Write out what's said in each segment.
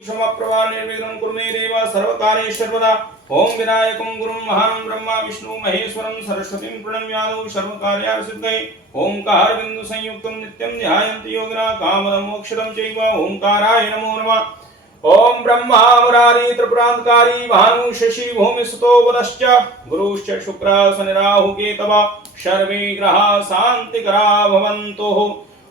क्षमाप्रभा निर्विघ्नं कुरु मे देव सर्वकार्येषु सर्वदा। ओम विनायकं गुरुं महानं ब्रह्मा विष्णु महेश्वरं सरस्वतीं प्रणम्यामि सर्वकार्यसिद्धये। ओंकार बिंदु संयुक्तं नित्यं ध्यायन्ति योगिनः कामदं मोक्षदं चैव। ओंकाराय नमो नमः। ओम ब्रह्मा मुरारी त्रिपुरांतकारी भानु शशि भूमि सुतो बुधश्च गुरुश्च शुक्र शनि राहु केतवः सर्वे ग्रहाः शान्तिकरा भवन्तु।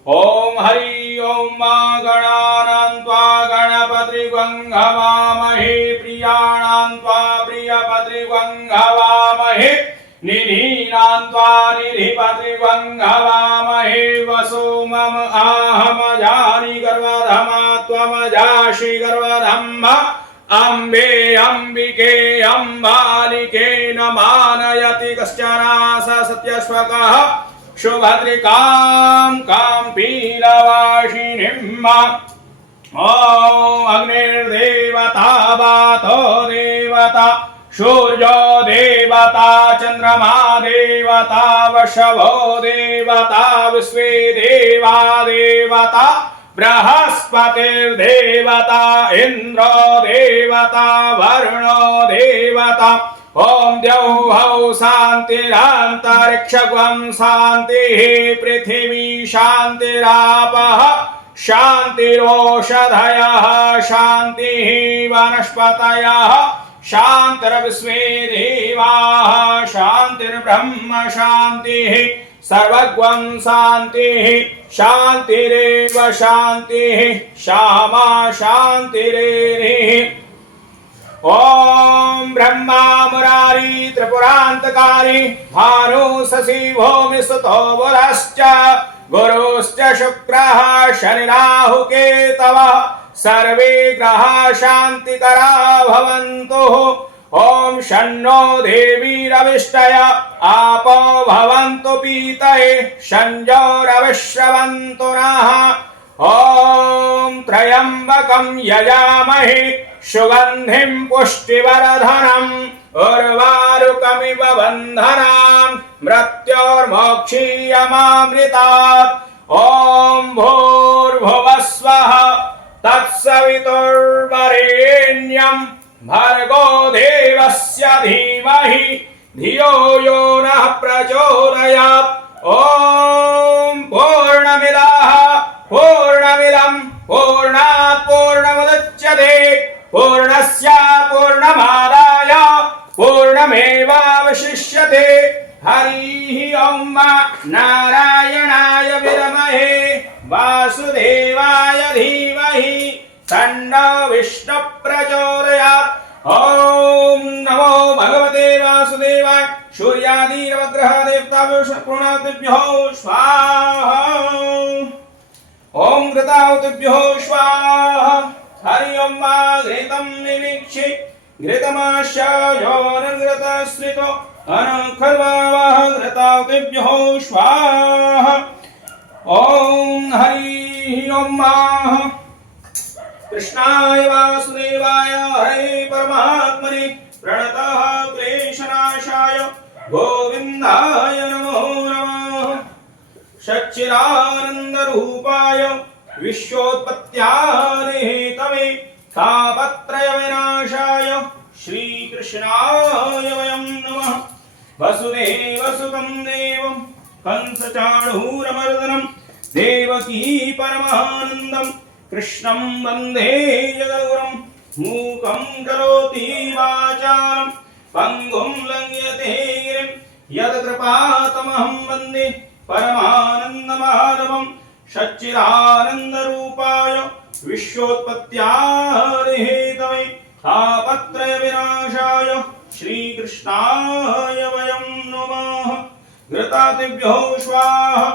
ओम हरि ओम मा गणानां त्वा गणपतिर्गं हवामहे प्रियाणां त्वा प्रियपतिर्गं हवामहे निधीनां त्वा निधिपतिर्गं हवामहे वसो मम आहमजानि गर्वधमा त्वमजासि गर्वधम्म अम्बे अम्बिके अम्बालिके न मानयति कश्चन स सत्यश्वकः शुभद्रिकां कां पीलवासिनीम्। ओम अग्निर्देवता वातो देवता सूर्यो देवता चंद्रमा देवता वृषभो देवता विश्वे देवा देवता बृहस्पतिर्देवता इंद्रो देवता वरुणो देवता। ओम द्यौः शान्तिरन्तरिक्षं शान्तिः पृथिवी शान्तिरापः शान्तिरोषधयः शान्तिः वनस्पतयः शान्तिर्विश्वे देवाः शान्तिर्ब्रह्म शान्तिः सर्वज्ञं शान्तिः शान्तिरेव शान्तिः श्यामा शान्तिरेरिः। ओम ब्रह्मा मुरारी त्रिपुरांतकारी भानु शशि भूमि सुतो बुधश्च गुरुश्च शुक्रः शनि राहु केतवः सर्वे ग्रहाः शान्तिकरा भवन्तु। ओम शन्नो देवीरविष्टय आपो भवन्तु पीतये संजोरविश्रवन्तु नः। ओम त्र्यंबकं यजामहे सुगंधिं पुष्टिवर्धनम् उर्वारुकमिव बन्धनान् मृत्योर्मोक्षीयमामृतात्। ओम भूर्भुवस्वः तत्सवितुर्वरेण्यं भर्गो देवस्य धीमहि धियो यो नः प्रचोदयात्। ओम पूर्णमिदः पूर्णमिदं पूर्णात् पूर्णमुदच्यते पूर्णस्य पूर्णमादाय पूर्णमेवावशिष्यते। हरि ओम नारायणाय विद्महे वासुदेवाय धीमहि तन्नो विष्णु प्रचोदयात्। ओम नमो भगवते वासुदेवाय। सूर्यादि नवग्रह देवताभ्यो पूर्णादिभ्यो स्वाहा। ओम घृताहुतिभ्यो स्वाहा। हरि ओम घृतं निवीक्षे घृतमाश्रयोर्घृतश्रितो अनखर्वावः घृताहुतिभ्यो स्वाहा। ओम हरि ओम कृष्णाय वासुदेवाय हरे परमात्मने प्रणतः क्लेशनाशाय गोविन्दाय नमो नमः। सच्चिदानन्दरूपाय विश्वोत्पत्त्यादिहेतवे तापत्रयविनाशाय श्रीकृष्णाय वयं नमः। वसुदेवसुतं देवं कंसचाणूरमर्दनं देवकी परमानन्दं कृष्णं वन्दे जगद्गुरुं। मूकं करोति वाचालं पङ्गुं लङ्घयते गिरिं यत्कृपातमहं वन्दे परमानन्दमाधवं। सच्चिदानन्दरूपाय विश्वोत्पत्त्यादिहेतवे तापत्रयविनाशाय श्रीकृष्णाय वयं नमः। घृतादिभ्यो स्वाहा।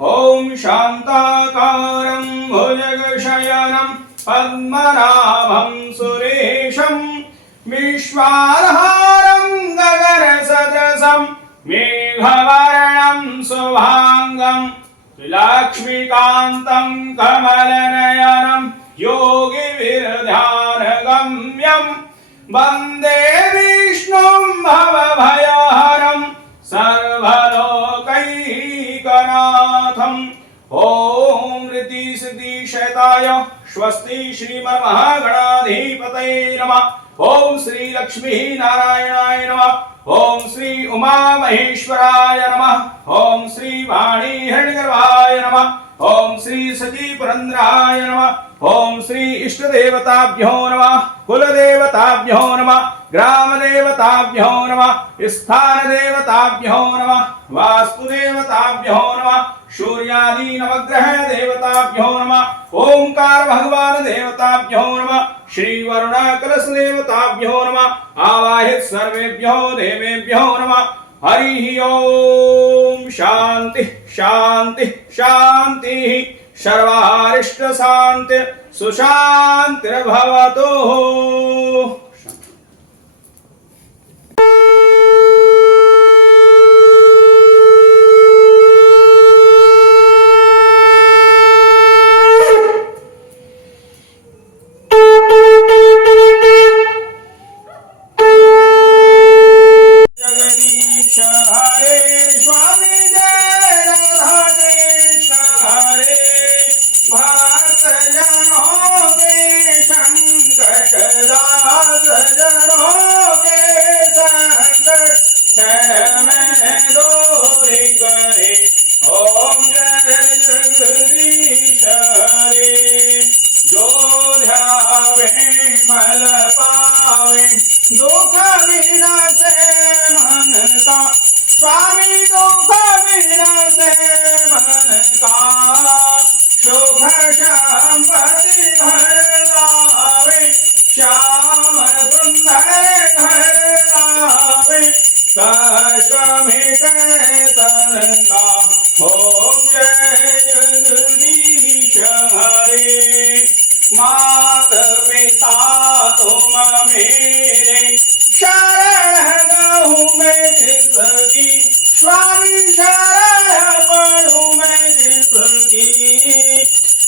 ओम शान्ताकारं भुजगशयनं पद्मनाभं सुरेशं विश्वाधारं गगनसदृशं मेघवर्णं शुभांगं लक्ष्मीकान्तं कमलनयनं योगिविरध्यानगम्यं वन्दे विष्णुं भवभयहरं सर्वलोकैकनाथम्। ओम ऋद्धि सिद्धि शैताय स्वस्ति श्रीमन्महागणा गणाधिपतये नमः। ओम श्री लक्ष्मी नारायणाय नमः। ओम श्री उमा महेश्वराय नमः। ओम श्री वाणी हिरण्यगर्भाय नमः। ओम श्री सती पुरंदराय नमः। ओम श्री इष्ट देवताभ्यो नमः। कुल देवताभ्यो नमः। ग्राम देवताभ्यो नमः। स्थान देवताभ्यो नमः। वास्तु देवताभ्यो नमः। सूर्यादि नवग्रह देवताभ्यो नमः। ओंकार भगवान देवताभ्यो नमः। श्री वरुण कलश देवताभ्यो नमः। आवाहित सर्वेभ्यो देवेभ्यो नमः। हरि ओम शांति शांति शांति सर्वारिष्ट शांति सुशांतिर्भवतु। दुख विनाशे मन का स्वामी, दुख विनाशे मन का शुभ संपत्ति भर लावे, श्याम सुंदर घर लावे, कष्ट मिटे तन का। ओम जय जगदीश हरे। मात पिता तुम मेरे शरण गहूँ मैं जिसकी, स्वामी शरण पढ़ूँ मैं जिसकी,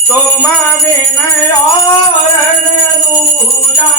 तुम विनय और दूजा